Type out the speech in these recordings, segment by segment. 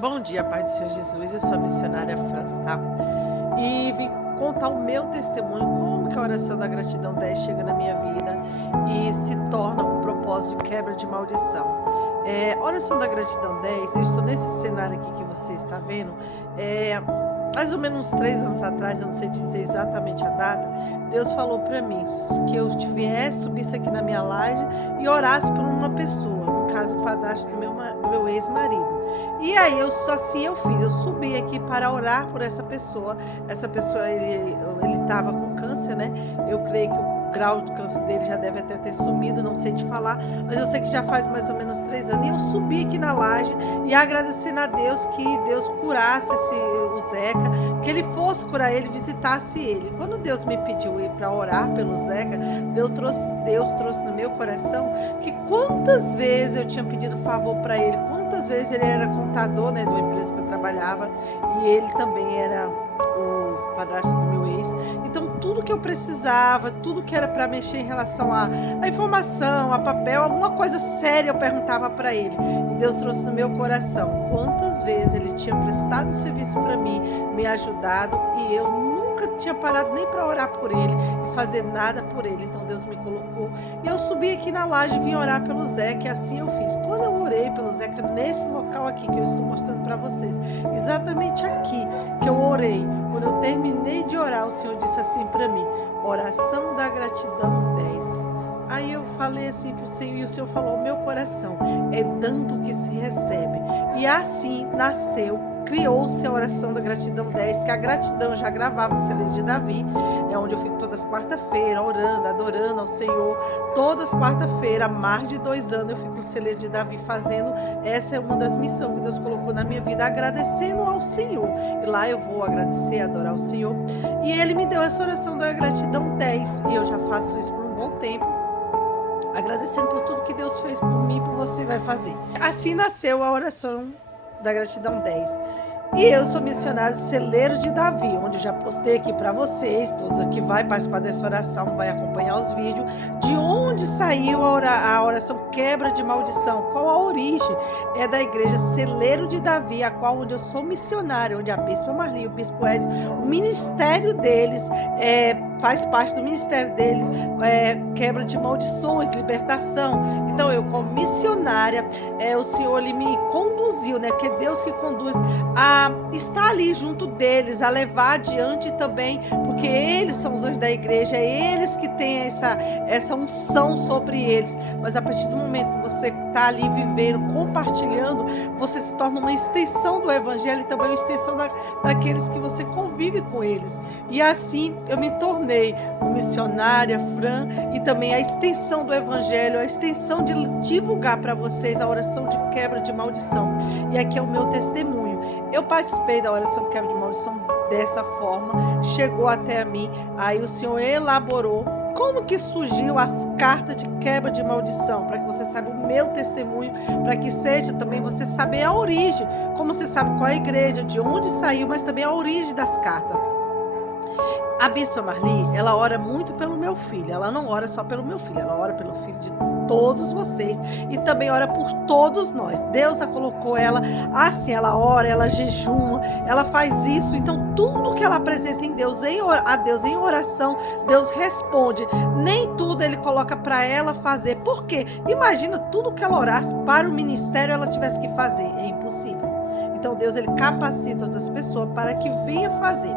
Bom dia, Pai do Senhor Jesus. Eu sou a missionária Fran, tá? E vim contar o meu testemunho, como que a oração da gratidão 10 chega na minha vida e se torna um propósito de quebra de maldição. Oração da gratidão 10, eu estou nesse cenário aqui que você está vendo, mais ou menos uns 3 anos atrás, eu não sei dizer exatamente a data. Deus falou para mim que eu viesse, subisse aqui na minha laje e orasse por uma pessoa, no caso o padrasto do meu ex-marido. E aí assim eu fiz, eu subi aqui para orar por essa pessoa. Essa pessoa, ele estava com câncer, né? Eu creio que o grau do câncer dele já deve até ter sumido, não sei te falar, mas eu sei que já faz mais ou menos 3 anos. E eu subi aqui na laje e agradecendo a Deus que Deus curasse o Zeca, que ele fosse curar ele, visitasse ele. Quando Deus me pediu ir para orar pelo Zeca, Deus trouxe no meu coração que quantas vezes eu tinha pedido favor para ele, quantas vezes ele era contador, né, de uma empresa que eu trabalhava, e ele também era o padrasto do meu ex. Então tudo que eu precisava, tudo que era para mexer em relação a informação, a papel, alguma coisa séria, eu perguntava para ele. E Deus trouxe no meu coração quantas vezes ele tinha prestado serviço para mim, me ajudado, e eu nunca tinha parado nem para orar por ele e fazer nada por ele. Então Deus me colocou e eu subi aqui na laje e vim orar pelo Zeca, e assim eu fiz. Quando eu orei pelo Zeca, nesse local aqui que eu estou mostrando para vocês, exatamente aqui que eu orei, quando eu terminei de orar, o Senhor disse assim para mim: oração da gratidão 10. Aí eu falei assim para o Senhor, e o Senhor falou ao meu coração: é dando que se recebe. E assim criou-se a oração da gratidão 10, que a gratidão eu já gravava no celeiro de Davi, é onde eu fico todas quarta-feira orando, adorando ao Senhor. Todas quarta-feira, há mais de 2 anos, eu fico no celeiro de Davi fazendo. Essa é uma das missões que Deus colocou na minha vida, agradecendo ao Senhor. E lá eu vou agradecer, adorar ao Senhor. E Ele me deu essa oração da gratidão 10, e eu já faço isso por um bom tempo, agradecendo por tudo que Deus fez por mim e por você vai fazer. Assim nasceu a oração da gratidão 10. E eu sou missionário celeiro de Davi, onde eu já postei aqui para vocês, todos aqui vai participar dessa oração, vai acompanhar os vídeos, de onde saiu a oração quebra de maldição, qual a origem. É da igreja Celeiro de Davi, a qual onde eu sou missionário, onde a Bispa Marli, o Bispo Edson, o ministério deles faz parte do ministério deles, quebra de maldições, libertação. Então eu, como missionária, o Senhor ele me conduziu, né? Porque é Deus que conduz a estar ali junto deles, a levar adiante também, porque eles são os anjos da igreja, é eles que têm essa unção sobre eles. Mas a partir do momento que você está ali vivendo, compartilhando, você se torna uma extensão do evangelho e também uma extensão daqueles que você convive com eles. E assim eu me tornei uma missionária, Fran, e também a extensão do evangelho, a extensão de divulgar para vocês a oração de quebra de maldição. E aqui é o meu testemunho. Eu participei da oração de quebra de maldição dessa forma, chegou até mim, aí o Senhor elaborou como que surgiu as cartas de quebra de maldição, para que você saiba o meu testemunho, para que seja também você saber a origem, como você sabe qual é a igreja, de onde saiu, mas também a origem das cartas. A Bispa Marli, ela ora muito pelo meu filho, ela não ora só pelo meu filho, ela ora pelo filho de todos vocês e também ora por todos nós. Deus a colocou ela assim, ela ora, ela jejuma, ela faz isso. Então tudo que ela apresenta a Deus em oração, Deus responde. Nem tudo ele coloca para ela fazer. Por quê? Imagina tudo que ela orasse para o ministério ela tivesse que fazer, é impossível. Então Deus ele capacita outras pessoas para que venha fazer.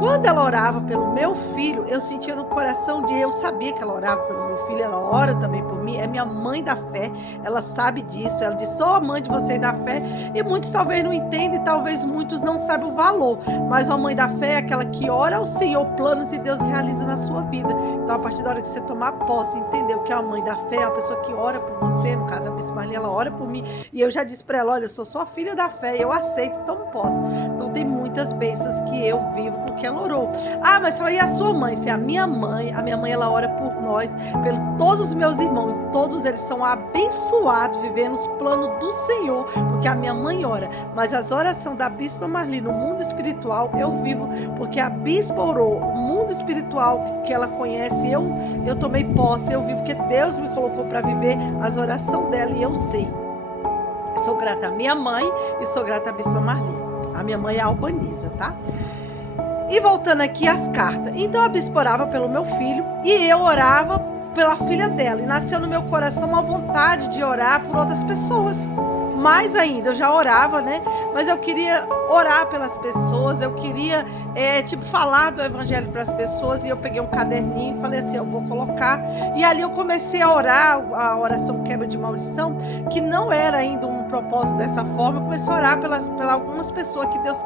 Quando ela orava pelo meu filho, eu sentia no coração eu sabia que ela orava pelo meu filho, ela ora também por mim, é minha mãe da fé, ela sabe disso, ela diz: sou a mãe de vocês da fé, e muitos talvez não entendem, talvez muitos não sabem o valor, mas a mãe da fé é aquela que ora ao Senhor planos e Deus realiza na sua vida. Então a partir da hora que você tomar posse, entender o que é a mãe da fé, é uma pessoa que ora por você, no caso a Miss Marli, ela ora por mim, e eu já disse para ela: olha, eu sou sua filha da fé, eu aceito e tomo posse. Então tem muitas bênçãos que eu vivo porque ela orou. Ah, mas foi a sua mãe? Se a minha mãe ela ora por nós, por todos os meus irmãos, todos eles são abençoados, vivendo os planos do Senhor, porque a minha mãe ora. Mas as orações da Bispa Marli no mundo espiritual eu vivo, porque a Bispa orou, o mundo espiritual que ela conhece, eu tomei posse, eu vivo, porque Deus me colocou para viver as orações dela e eu sei. Sou grata à minha mãe e sou grata à Bispa Marli. A minha mãe é albaniza, tá? E voltando aqui às cartas. Então a bispa orava pelo meu filho e eu orava pela filha dela. E nasceu no meu coração uma vontade de orar por outras pessoas. Mais ainda, eu já orava, né? Mas eu queria orar pelas pessoas, eu queria, falar do evangelho para as pessoas. E eu peguei um caderninho e falei assim, eu vou colocar. E ali eu comecei a orar, a oração quebra de maldição, que não era ainda um propósito dessa forma. Eu comecei a orar pelas algumas pessoas que Deus...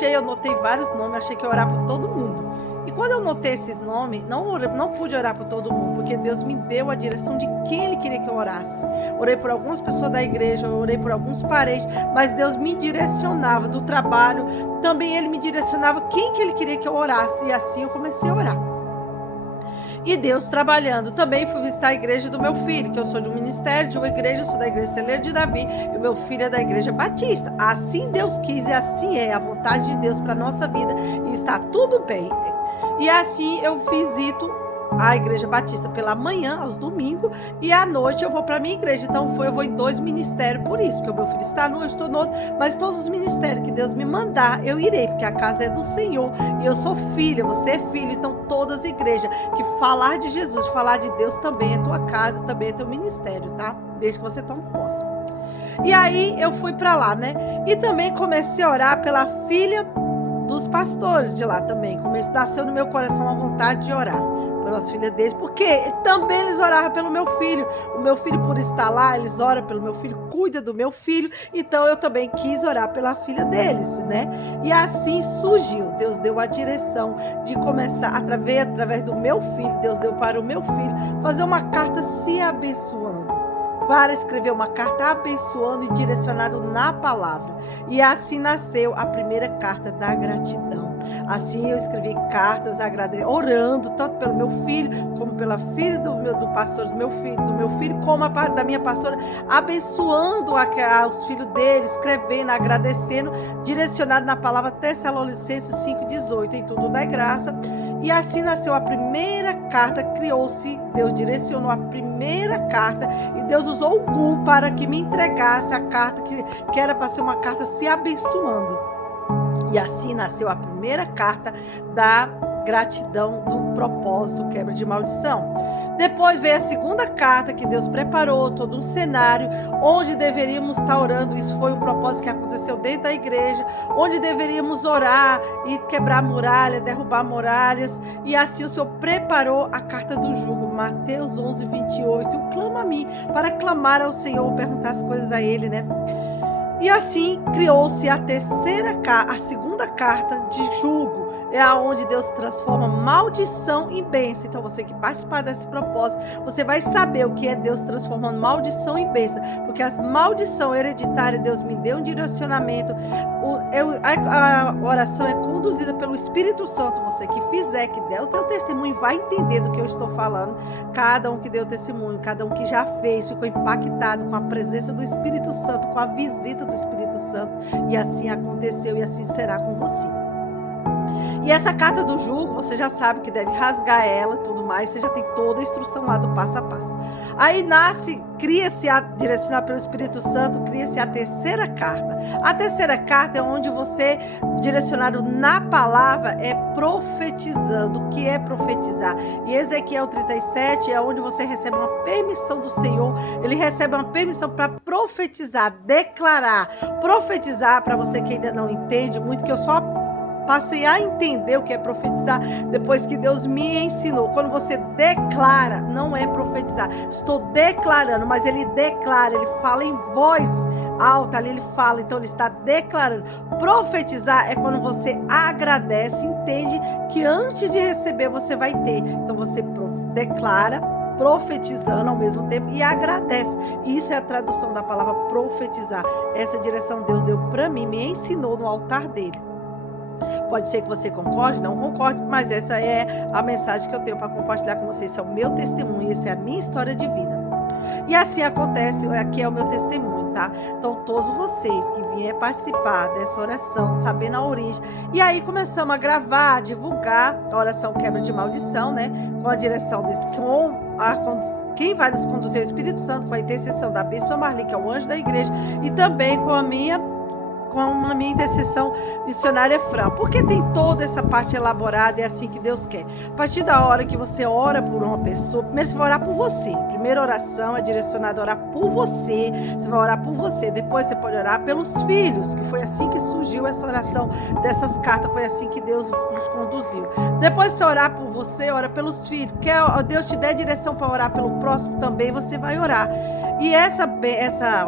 Eu notei vários nomes, achei que ia orar por todo mundo. E quando eu notei esse nome, não pude orar por todo mundo, porque Deus me deu a direção de quem Ele queria que eu orasse. Orei por algumas pessoas da igreja, orei por alguns parentes, mas Deus me direcionava do trabalho. Também Ele me direcionava quem que Ele queria que eu orasse. E assim eu comecei a orar. E Deus trabalhando. Também fui visitar a igreja do meu filho, que eu sou de um ministério, de uma igreja, eu sou da igreja Celeiro de Davi, e o meu filho é da igreja Batista. Assim Deus quis e assim é a vontade de Deus para a nossa vida, e está tudo bem. E assim eu visito a igreja Batista pela manhã, aos domingos, e à noite eu vou para a minha igreja. Então eu vou em 2 ministérios por isso, porque o meu filho está num, eu estou no outro, mas todos os ministérios que Deus me mandar, eu irei, porque a casa é do Senhor, e eu sou filha, você é filho. Então todas as igrejas que falar de Jesus, falar de Deus, também é tua casa, também é teu ministério, tá? Desde que você tome posse. E aí eu fui para lá, né? E também comecei a orar pela filha dos pastores de lá também. Nasceu no meu coração a vontade de orar pelas filhas deles, porque também eles oravam pelo meu filho. O meu filho, por estar lá, eles oram pelo meu filho, cuida do meu filho. Então eu também quis orar pela filha deles, né? E assim surgiu. Deus deu a direção de começar, através do meu filho, Deus deu para o meu filho fazer uma carta se abençoando, para escrever uma carta abençoando e direcionado na palavra. E assim nasceu a primeira carta da gratidão. Assim eu escrevi cartas orando tanto pelo meu filho, como pela filha do pastor do meu filho, como da minha pastora, abençoando os filhos dele, escrevendo, agradecendo, direcionado na palavra Tessalonicenses 5,18, em tudo dai graça. E assim nasceu a primeira carta, criou-se, Deus direcionou a primeira carta, e Deus usou o Gu para que me entregasse a carta, que era para ser uma carta se abençoando. E assim nasceu a primeira carta da gratidão, do propósito, quebra de maldição. Depois veio a segunda carta, que Deus preparou todo um cenário onde deveríamos estar orando. Isso foi um propósito que aconteceu dentro da igreja, onde deveríamos orar e quebrar muralha, derrubar muralhas. E assim o Senhor preparou a carta do jugo, Mateus 11:28. Clama a mim, para clamar ao Senhor, perguntar as coisas a Ele, né? E assim criou-se a segunda carta de jugo, é aonde Deus transforma maldição em bênção. Então você que participar desse propósito, você vai saber o que é Deus transformando maldição em bênção, porque as maldição hereditária, Deus me deu um direcionamento. A oração é conduzida pelo Espírito Santo. Você que fizer, que der o teu testemunho, vai entender do que eu estou falando. Cada um que deu testemunho, cada um que já fez, ficou impactado com a presença do Espírito Santo, com a visita do Espírito Santo, e assim aconteceu e assim será com você. E essa carta do jugo, você já sabe que deve rasgar ela e tudo mais, você já tem toda a instrução lá do passo a passo. Aí cria-se, direcionado pelo Espírito Santo, cria-se a terceira carta. A terceira carta é onde você, direcionado na palavra, é profetizando. O que é profetizar? E Ezequiel 37 é onde você recebe uma permissão do Senhor. Ele recebe uma permissão para profetizar, declarar. Profetizar, para você que ainda não entende muito, que eu só passei a entender o que é profetizar depois que Deus me ensinou. Quando você declara, não é profetizar. Estou declarando, mas ele declara, ele fala em voz alta, ali ele fala, então ele está declarando. Profetizar é quando você agradece, entende que antes de receber você vai ter. Então você declara, profetizando ao mesmo tempo, e agradece. Isso é a tradução da palavra profetizar. Essa direção Deus deu para mim, me ensinou no altar dele. Pode ser que você concorde, não concorde, mas essa é a mensagem que eu tenho para compartilhar com você. Esse é o meu testemunho, essa é a minha história de vida. E assim acontece, aqui é o meu testemunho, tá? Então, todos vocês que vierem participar dessa oração, sabendo a origem, e aí começamos a gravar, a divulgar a oração quebra de maldição, né? Com a direção quem vai nos conduzir é o Espírito Santo, com a intercessão da Bispa Marli, que é o anjo da igreja, e também com a minha intercessão missionária Fran, porque tem toda essa parte elaborada, é assim que Deus quer. A partir da hora que você ora por uma pessoa, primeiro você vai orar por você. A primeira oração é direcionada a orar por você, você vai orar por você. Depois você pode orar pelos filhos, que foi assim que surgiu essa oração dessas cartas, foi assim que Deus nos conduziu. Depois você orar por você, ora pelos filhos, porque Deus te der direção para orar pelo próximo também, você vai orar. E essa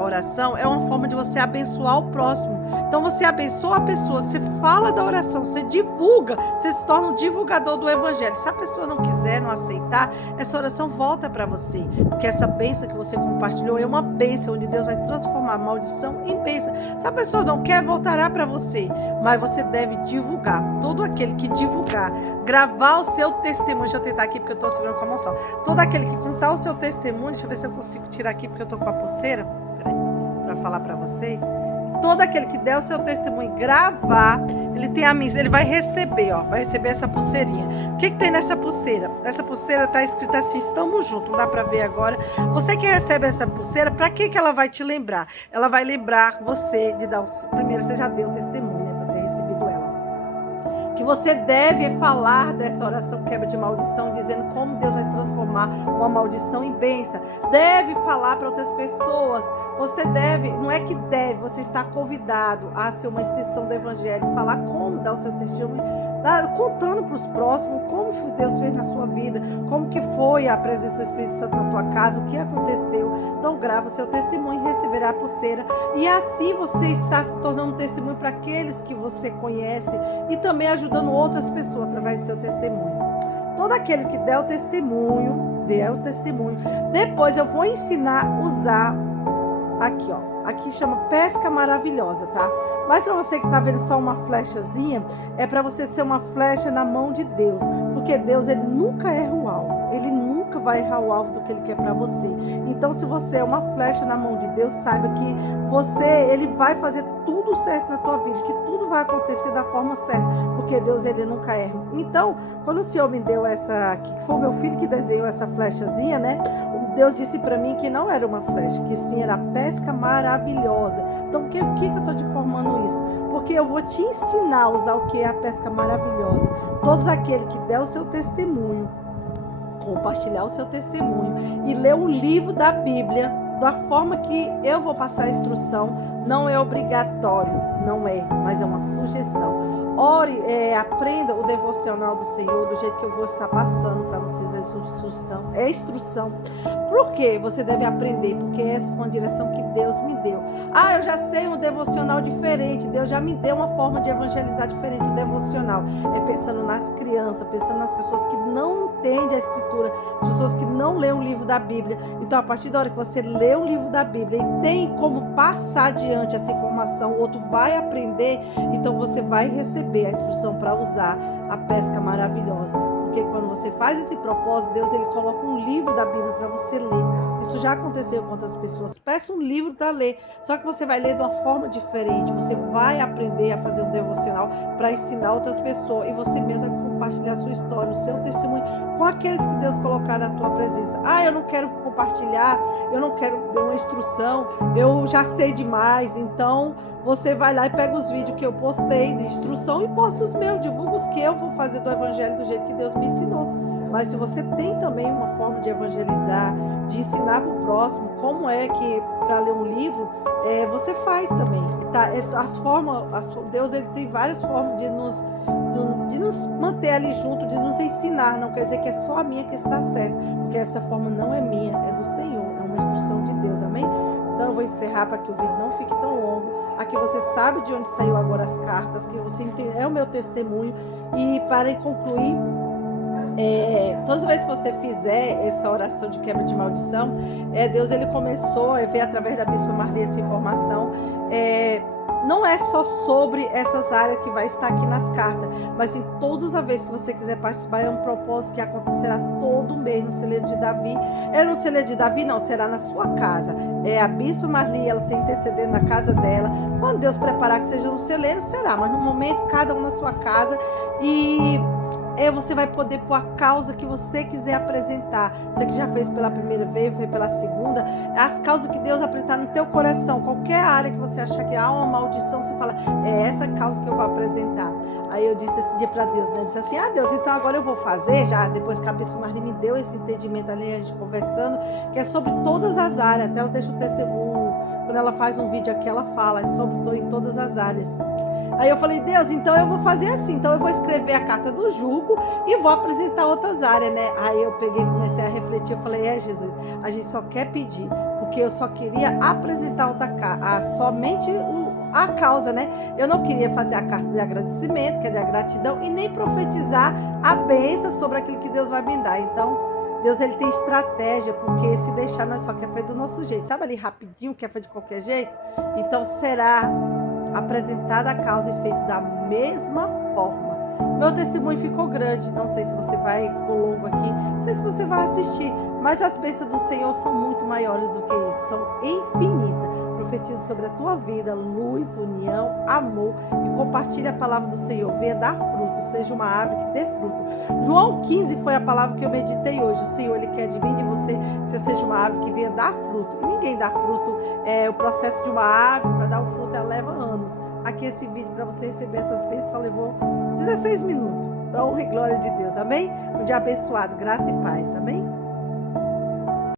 oração é uma forma de você abençoar o próximo. Então você abençoa a pessoa, você fala da oração, você divulga, você se torna um divulgador do evangelho. Se a pessoa não quiser, não aceitar, essa oração volta para você, porque essa bênção que você compartilhou é uma bênção, onde Deus vai transformar a maldição em bênção. Se a pessoa não quer, voltará para você, mas você deve divulgar. Todo aquele que divulgar, gravar o seu testemunho, deixa eu tentar aqui porque eu estou segurando com a mão só. Todo aquele que contar o seu testemunho, deixa eu ver se eu consigo tirar aqui porque eu estou com a pulseira, para falar para vocês. Todo aquele que der o seu testemunho, gravar, ele vai receber, vai receber essa pulseirinha. O que tem nessa pulseira? Essa pulseira está escrita assim, estamos juntos, não dá para ver agora. Você que recebe essa pulseira, para que ela vai te lembrar? Ela vai lembrar você de dar primeiro você já deu o testemunho, né, para ter recebido ela. Que você deve falar dessa oração quebra de maldição, dizendo como Deus vai transformar uma maldição em bênção. Deve falar para outras pessoas. Você deve, não é que deve, você está convidado a ser uma extensão do evangelho, falar como dar o seu testemunho, contando para os próximos como Deus fez na sua vida, como que foi a presença do Espírito Santo na tua casa, o que aconteceu. Então grava o seu testemunho e receberá a pulseira. E assim você está se tornando um testemunho para aqueles que você conhece e também ajudando outras pessoas através do seu testemunho. Todo aquele que der o testemunho, depois eu vou ensinar a usar aqui, aqui chama pesca maravilhosa, tá? Mas para você que tá vendo só uma flechazinha, é para você ser uma flecha na mão de Deus, porque Deus, ele nunca erra o alvo, ele nunca vai errar o alvo do que ele quer para você. Então, se você é uma flecha na mão de Deus, saiba que ele vai fazer tudo certo na tua vida, que tudo vai acontecer da forma certa, porque Deus, ele nunca erra. Então, quando o Senhor me deu essa, que foi o meu filho que desenhou essa flechazinha, né? Deus disse para mim que não era uma flecha, que sim era pesca maravilhosa. Então, por que eu estou te informando isso? Porque eu vou te ensinar a usar o que é a pesca maravilhosa. Todos aqueles que der o seu testemunho, compartilhar o seu testemunho e ler um livro da Bíblia, da forma que eu vou passar a instrução, não é obrigatório, não é, mas é uma sugestão. Ore, aprenda o devocional do Senhor do jeito que eu vou estar passando para vocês a instrução. Por que você deve aprender? Porque essa foi uma direção que Deus me deu. Eu já sei um devocional diferente. Deus já me deu uma forma de evangelizar diferente. O devocional é pensando nas crianças, pensando nas pessoas que não entendem a Escritura, as pessoas que não lêem o livro da Bíblia. Então, a partir da hora que você lê o livro da Bíblia e tem como passar adiante essa informação, o outro vai aprender, então você vai receber a instrução para usar a pesca maravilhosa. Porque quando você faz esse propósito, Deus, ele coloca um livro da Bíblia para você ler. Isso já aconteceu com outras pessoas. Peça um livro para ler, só que você vai ler de uma forma diferente. Você vai aprender a fazer um devocional para ensinar outras pessoas, e você mesmo vai compartilhar a sua história, o seu testemunho com aqueles que Deus colocar na tua presença. Eu não quero compartilhar, eu não quero dar uma instrução, eu já sei demais. Então você vai lá e pega os vídeos que eu postei de instrução e posta os meus, divulga os que eu vou fazer do evangelho do jeito que Deus me ensinou. Mas se você tem também uma forma de evangelizar, de ensinar para o próximo como é que para ler um livro, você faz também. Deus, ele tem várias formas de nos manter ali junto, de nos ensinar. Não quer dizer que é só a minha que está certa, porque essa forma não é minha, é do Senhor, é uma instrução de Deus, amém? Então eu vou encerrar para que o vídeo não fique tão longo. Aqui você sabe de onde saiu agora as cartas, que você entende, é o meu testemunho. E para concluir, todas as vezes que você fizer essa oração de quebra de maldição, Deus, ele começou a ver através da Bispa Marli essa informação. Não é só sobre essas áreas que vai estar aqui nas cartas, mas em todas as vezes que você quiser participar, é um propósito que acontecerá todo mês no celeiro de Davi. No celeiro de Davi não, será na sua casa. A Bispa Marli, ela tem intercedendo na casa dela. Quando Deus preparar que seja no celeiro, será, mas no momento cada um na sua casa. E Você vai poder pôr a causa que você quiser apresentar. Você que já fez pela primeira vez, foi pela segunda, as causas que Deus apresentar no teu coração, qualquer área que você achar que há uma maldição, você fala, é essa causa que eu vou apresentar. Aí eu disse esse dia para Deus, né? Eu disse assim, Deus, então agora eu vou fazer, já depois que a Bispo Marli me deu esse entendimento ali, a gente conversando, que é sobre todas as áreas, até ela deixa o testemunho, quando ela faz um vídeo aqui, ela fala, é sobre em todas as áreas. Aí eu falei, Deus, então eu vou fazer assim, então eu vou escrever a carta do jugo e vou apresentar outras áreas, né? Aí eu peguei, comecei a refletir, eu falei, Jesus, a gente só quer pedir, porque eu só queria apresentar somente a causa, né? Eu não queria fazer a carta de agradecimento, que é de gratidão, e nem profetizar a bênção sobre aquilo que Deus vai me dar. Então, Deus, ele tem estratégia, porque se deixar nós só quer fazer do nosso jeito, sabe ali rapidinho, quer fazer de qualquer jeito? Então, será apresentada a causa e feito da mesma forma. Meu testemunho ficou grande, não sei se você ficou longo aqui, não sei se você vai assistir, mas as bênçãos do Senhor são muito maiores do que isso, são infinitas. Profetizo sobre a tua vida, luz, união, amor, e compartilhe a palavra do Senhor. Venha dar fruto, seja uma árvore que dê fruto. João 15 foi a palavra que eu meditei hoje. O Senhor, ele quer de mim e de você que você seja uma árvore que venha dar fruto. E ninguém dá fruto, o processo de uma árvore para dar o fruto, ela leva anos. Aqui esse vídeo para você receber essas bênçãos só levou 16 minutos. Para honra e glória de Deus, amém? Um dia abençoado, graça e paz, amém?